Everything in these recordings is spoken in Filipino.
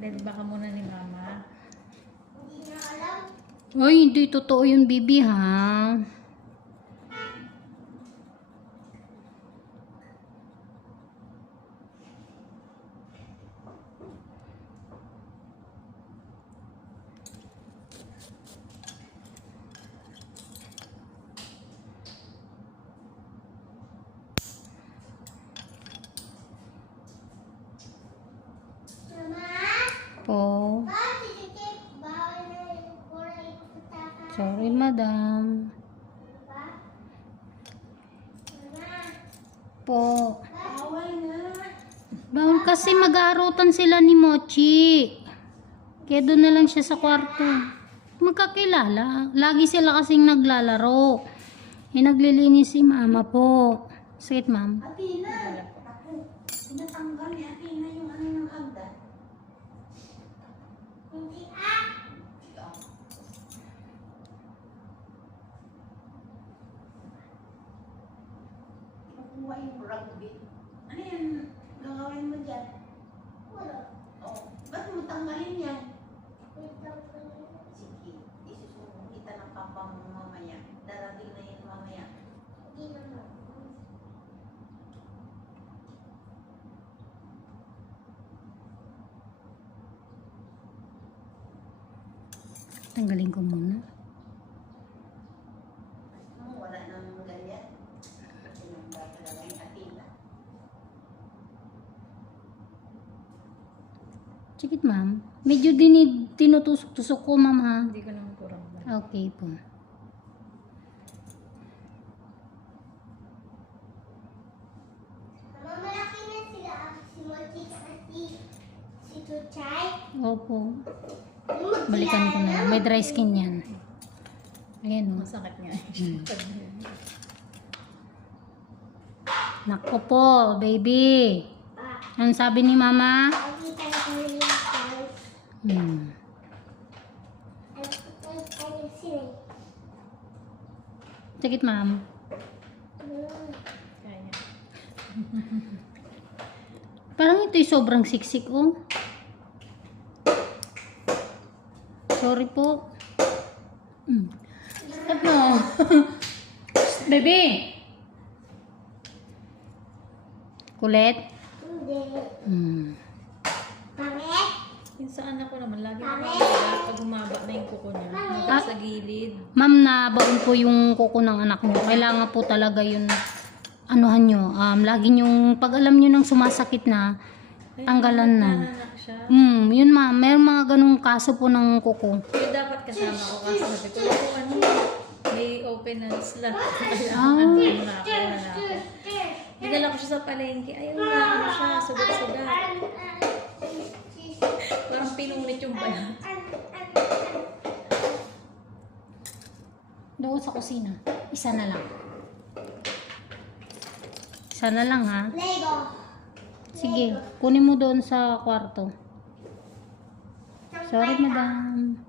Dahil baka muna ni mama. Ay, hindi totoo yun, Bibi, ha? Po. Sorry, madam. Po. Bawal kasi mag-aarutan sila ni Mochi. Kaya doon na lang siya sa kwarto. Magkakilala. Lagi sila kasing naglalaro. Eh, naglilinis si mama po. Sakit, ma'am. Atina. Tinatanggal ni Atina yung ano ng hagdan. Nakuha yung rugby. Ano yan? Gagawin mo dyan? Oh, ba't mo tanggalin yan? Sige, isusunod kita ng papa mo mamaya. Darating na yan mamaya. Tanggalin ko muna. Gusto mo, wala nang ganyan. Kasi nagdadala yung Atina. Sakit, ma'am. Medyo dinid, tinutusok-tusok ko, ma'am, ha? Hindi ko naman kurang ba. Okay po. Mamalaki na sila si Mochi at si, si Tuchay. Opo. Balikan ko na. May dry skin yan. Ayan, oh. Masakit nga. Nako po, baby. Ano sabi ni mama? Guys. Hmm. Sakit, ma'am. Parang ito'y sobrang siksik, oh. Sorry po. Hmm. Ano? Baby! Kulit? Hindi. Hmm. Pangit? Yung sa anak ko naman, lagi na Mami! pag humaba na yung kuko niya. Naka sa gilid. Ma'am, nabaon po yung kuko ng anak niyo. Kailangan po talaga yun, anuhan nyo. Um, lagi yung, pag alam nyo nang sumasakit na, Tanggalan na. hmm, yun ma'am, may mga ganung kaso po ng kuko. Kaya dapat kasama ko kasi sabi ko, "Ako, ano, may open na slot. Ah. ano na ako, na ako. Dinala ko siya sa palengke. Ayun na, ano siya, sugat-sugat. Pinunit yung balat. Doon sa kusina. Isa na lang. Isa na lang ha. Lego. Sige, kunin mo doon sa kwarto. Sorry madam.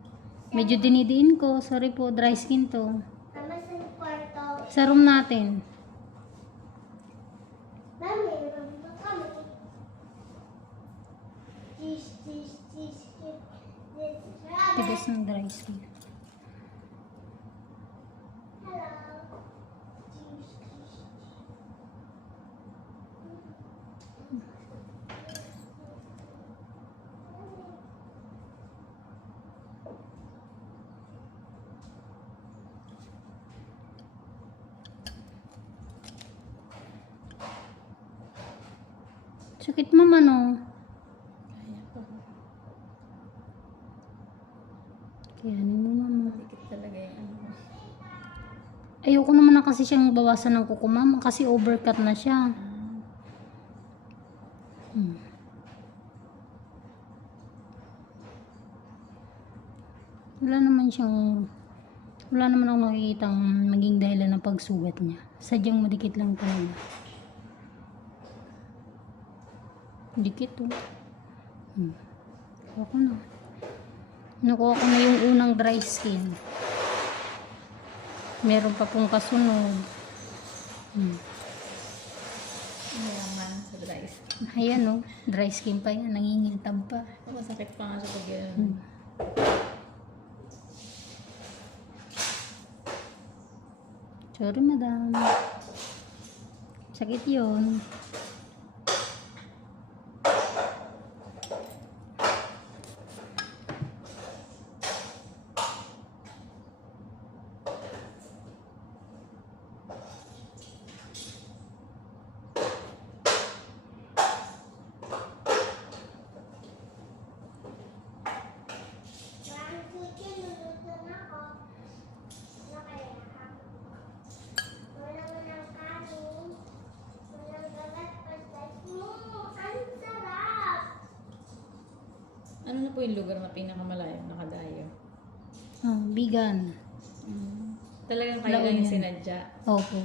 Medyo dinidiin ko. Sorry po, dry skin to. Mama sa kwarto. Sa room natin. Ng dry skin. Hello. Tis, tis, tis. Sakit mo man oh. Kaya ko. Ano mo mama. Dikit talaga yung ano. Ayoko naman na kasi siyang bawasan ng kuko mama kasi overcut na siya. Hmm. Wala naman siyang wala naman akong nakikitang maging dahilan ng pagsugat niya. Sadyang madikit lang talaga. Dikit oh. Hmm. Ako na. Nakuha ko na yung unang dry skin. Meron pa pong kasunod. Hmm. Mayaman sa dry skin. Ayan oh, dry skin pa yan, nangingintab pa. Masakit pa nga siya pag yun. Hmm. Sorry, madam. Sakit yun. Parang sushi, luluto na ako. Ano kaya? Walang walang kanin. Walang gagat pastas mo. Ang sarap! Ano na po yung lugar na pinakamalayo nakadayo? Oh, bigan. Talagang kayo Laon lang yung sinadya. Opo.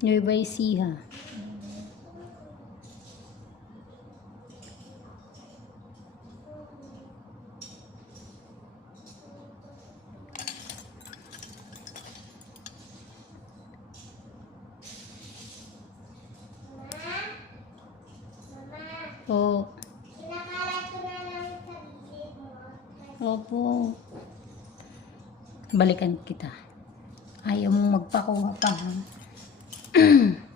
Nueva Ecija. Mama? Mama? Po. Kinakalat ko na lang sa bibig mo. Opo. Balikan kita. Ayaw mong magpakuha pa?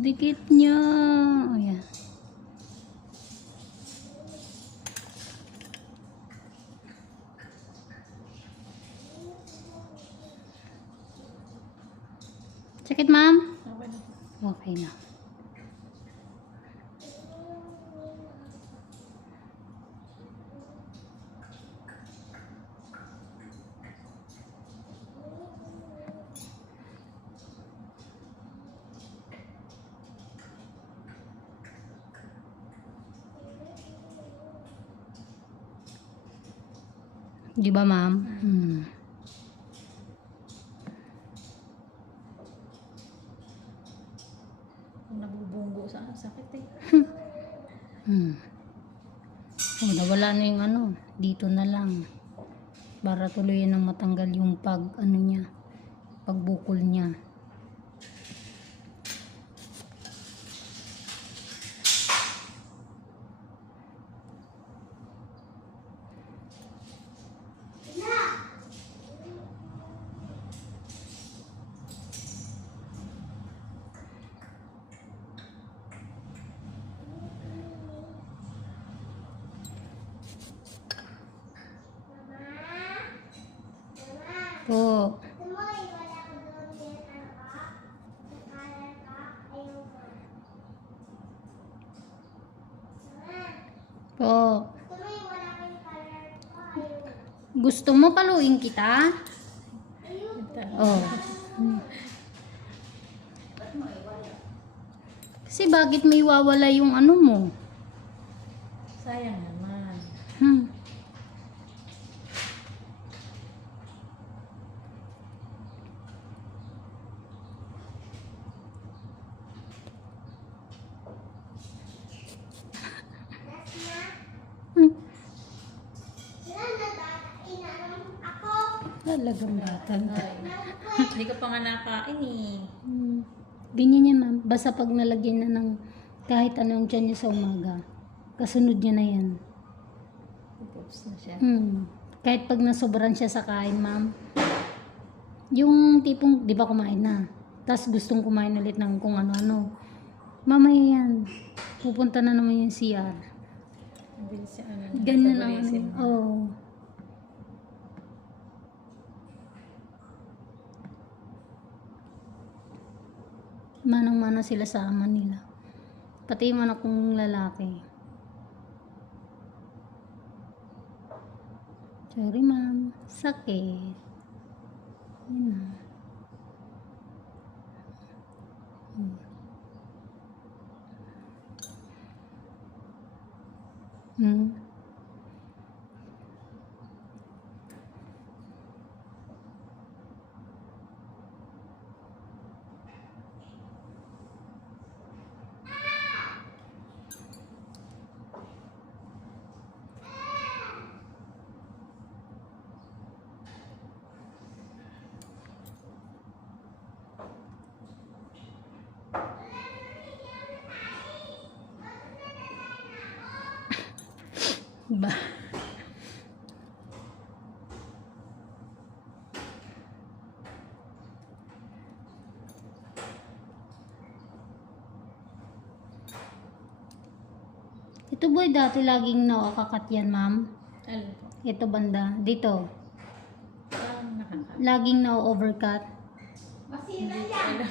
dikit niya. Ayan. Sakit, ma'am? Okay na. Di ba, ma'am? Hmm. Nabubunggo sa sakit eh. Hmm. Oh, nawala na yung ano, dito na lang. Para tuluyan ng matanggal yung pag, ano niya, pagbukol niya. Po. Gusto mo, iwala ko doon din, ano ka? Nakalat ka? Ayoko. Mama, Po. gusto mo, iwala ko yung color ko? Ayoko. Gusto mo paluin kita? Oh. Kasi bakit may wawala yung ano mo? Sayang naman. Hmm. Hmm. Wala na, inaanong ako. Talagang bata. Ay. Hindi ka pa nga nakain eh. Hmm. Ganyan yan, ma'am. Basta pag nalagyan na ng kahit anong dyan niya sa umaga, kasunod niya na yan. Pops na siya. Hmm. Kahit pag nasobran siya sa kain, ma'am. Yung tipong, di ba kumain na? Tapos gustong kumain ulit ng kung ano-ano. Mamaya yan. Pupunta na naman yung CR. Ano, Ganyan ang ano. Manang-mana sila sa ama nila. Pati yung anak kong lalaki. Sorry, ma'am. Sakit. Yun na. Hmm. Hmm. Ba? Ito boy, dati laging nakakakat yan, ma'am. Alin po? Ito banda. Dito. Parang. Laging na-overcut. Masira yan.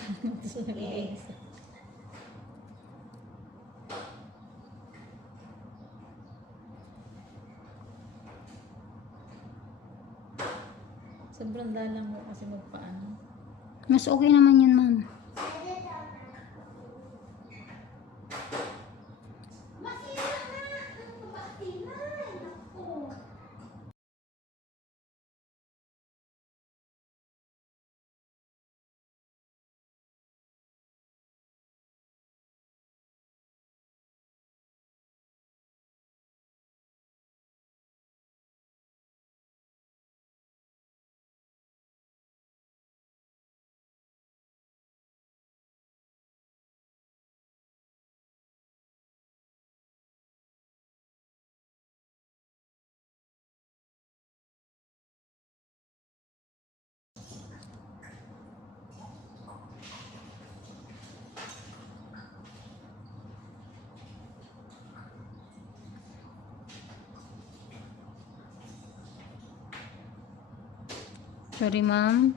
Sobrang dalang mo kasi magpaano. Mas okay naman yun, ma'am. Sorry, ma'am.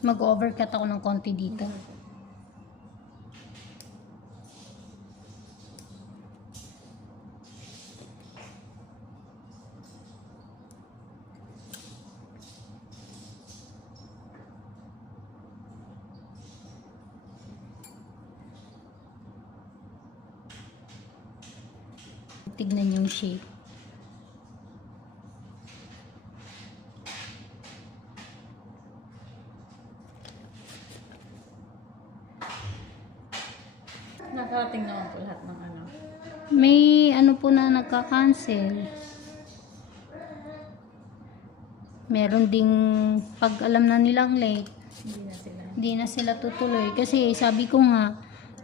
Mag-overcut ako ng konti dito. Tignan yung shape. Nakarating naman po lahat ng ano. May ano po na nagka-cancel. Meron ding pag alam na nilang late, Hindi na sila. hindi na sila tutuloy. Kasi sabi ko nga,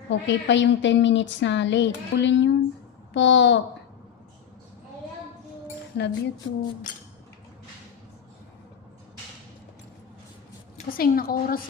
okay pa yung 10 minutes na late. Pulin yun. Po. Love you too. Kasi naka-oras